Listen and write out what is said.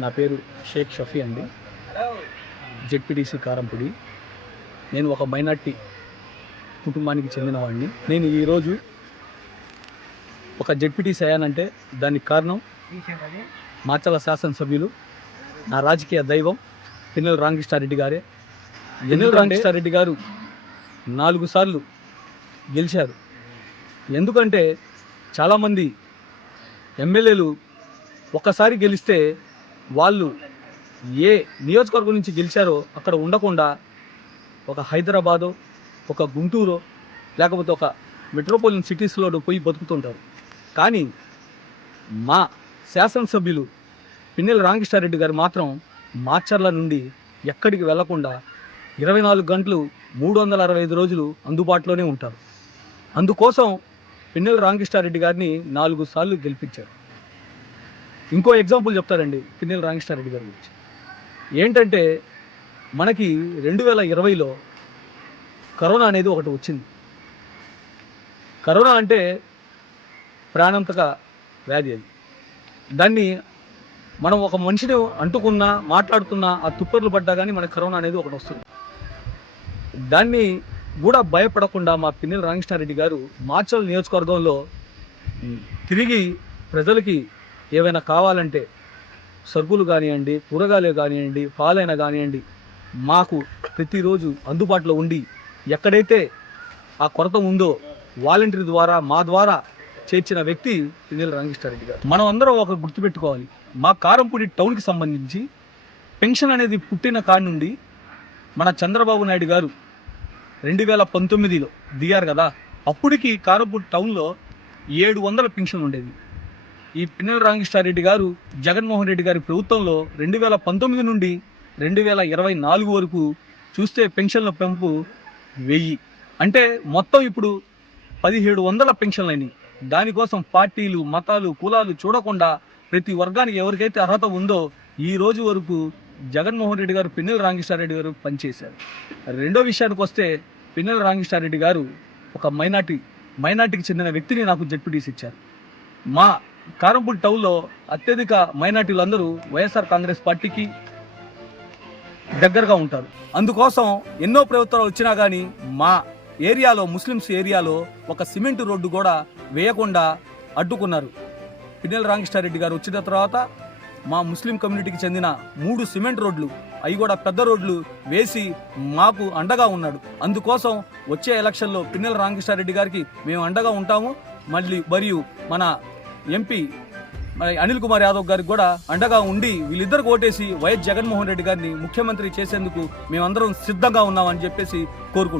నా పేరు షేక్ షఫీ అండి. జెడ్పీటీసీ కారంపూడి. నేను ఒక మైనార్టీ కుటుంబానికి చెందినవాడిని. నేను ఈరోజు ఒక జెడ్పీటీసీ అయ్యానంటే దానికి కారణం మాచల శాసనసభ్యులు నా రాజకీయ దైవం పిన్నెల రామకృష్ణారెడ్డి గారే. పిన్నెల రామకృష్ణారెడ్డి గారు నాలుగు సార్లు గెలిచారు. ఎందుకంటే చాలామంది ఎమ్మెల్యేలు ఒక్కసారి గెలిస్తే వాళ్ళు ఏ నియోజకవర్గం నుంచి గెలిచారో అక్కడ ఉండకుండా ఒక హైదరాబాదో ఒక గుంటూరో లేకపోతే ఒక మెట్రోపాలిటన్ సిటీస్లో పోయి బతుకుతుంటారు. కానీ మా శాసనసభ్యులు పిన్నెల రామకృష్ణారెడ్డి గారు మాత్రం మాచర్ల నుండి ఎక్కడికి వెళ్ళకుండా ఇరవై నాలుగు గంటలు మూడు వందల అరవై ఐదు రోజులు అందుబాటులోనే ఉంటారు. అందుకోసం పిన్నెల రామకృష్ణారెడ్డి గారిని నాలుగు సార్లు గెలిపించారు. ఇంకో ఎగ్జాంపుల్ చెప్తారండి పిన్నెల రామకృష్ణారెడ్డి గారి గురించి. ఏంటంటే మనకి రెండు వేల ఇరవైలో కరోనా అనేది ఒకటి వచ్చింది. కరోనా అంటే ప్రాణాంతక వ్యాధి అది. దాన్ని మనం ఒక మనిషిని అంటుకున్నా మాట్లాడుతున్నా ఆ తుప్పర్లు పడ్డా కానీ మనకి కరోనా అనేది ఒకటి వస్తుంది. దాన్ని కూడా భయపడకుండా మా పిన్నెల రామకృష్ణారెడ్డి గారు మాచల్ నియోజకవర్గంలో తిరిగి ప్రజలకి ఏవైనా కావాలంటే సరుకులు కానివ్వండి కూరగాయలు కానివ్వండి పాలైనా కానివ్వండి మాకు ప్రతిరోజు అందుబాటులో ఉండి ఎక్కడైతే ఆ కొరత ఉందో వాలంటీర్ ద్వారా మా ద్వారా చేర్చిన వ్యక్తి పిన్నెల రంగిష్టారెడ్డి గారు. మనం అందరం ఒక గుర్తుపెట్టుకోవాలి. మా కారంపూడి టౌన్కి సంబంధించి పెన్షన్ అనేది పుట్టిన కాడి నుండి మన చంద్రబాబు నాయుడు గారు రెండు వేల పంతొమ్మిదిలో దిగారు కదా అప్పటికి కారంపూడి టౌన్లో ఏడు వందల పెన్షన్ ఉండేది ఈ పిన్నెల రామకృష్ణారెడ్డి గారు జగన్మోహన్ రెడ్డి గారి ప్రభుత్వంలో రెండు వేల పంతొమ్మిది నుండి రెండు వేల ఇరవై నాలుగు వరకు చూస్తే పెన్షన్ల పెంపు వెయ్యి. అంటే మొత్తం ఇప్పుడు పదిహేడు వందల పెన్షన్లని దానికోసం పార్టీలు మతాలు కులాలు చూడకుండా ప్రతి వర్గానికి ఎవరికైతే అర్హత ఉందో ఈ రోజు వరకు జగన్మోహన్ రెడ్డి గారు పిన్నెల రామకృష్ణారెడ్డి గారు పనిచేశారు. రెండో విషయానికి వస్తే పిన్నెల రామకృష్ణారెడ్డి గారు ఒక మైనార్టీ మైనార్టీకి చెందిన వ్యక్తిని నాకు జడ్పీటీసీ ఇచ్చారు. మా కారంపూడి టౌన్లో అత్యధిక మైనార్టీలు అందరూ వైఎస్ఆర్ కాంగ్రెస్ పార్టీకి దగ్గరగా ఉంటారు. అందుకోసం ఎన్నో ప్రభుత్వాలు వచ్చినా కానీ మా ఏరియాలో ముస్లిమ్స్ ఏరియాలో ఒక సిమెంట్ రోడ్డు కూడా వేయకుండా అడ్డుకున్నారు. పిన్నెల రామకృష్ణారెడ్డి గారు వచ్చిన తర్వాత మా ముస్లిం కమ్యూనిటీకి చెందిన మూడు సిమెంట్ రోడ్లు అవి కూడా పెద్ద రోడ్లు వేసి మాకు అండగా ఉన్నాడు. అందుకోసం వచ్చే ఎలక్షన్లో పిన్నెల రామకృష్ణారెడ్డి గారికి మేము అండగా ఉంటాము. మళ్ళీ మరియు మన ఎంపీ మరి అనిల్ కుమార్ యాదవ్ గారికి కూడా అండగా ఉండి వీళ్ళిద్దరికి ఓటేసి వైఎస్ జగన్మోహన్ రెడ్డి గారిని ముఖ్యమంత్రి చేసేందుకు మేమందరం సిద్ధంగా ఉన్నామని చెప్పేసి కోరుకుంటున్నాం.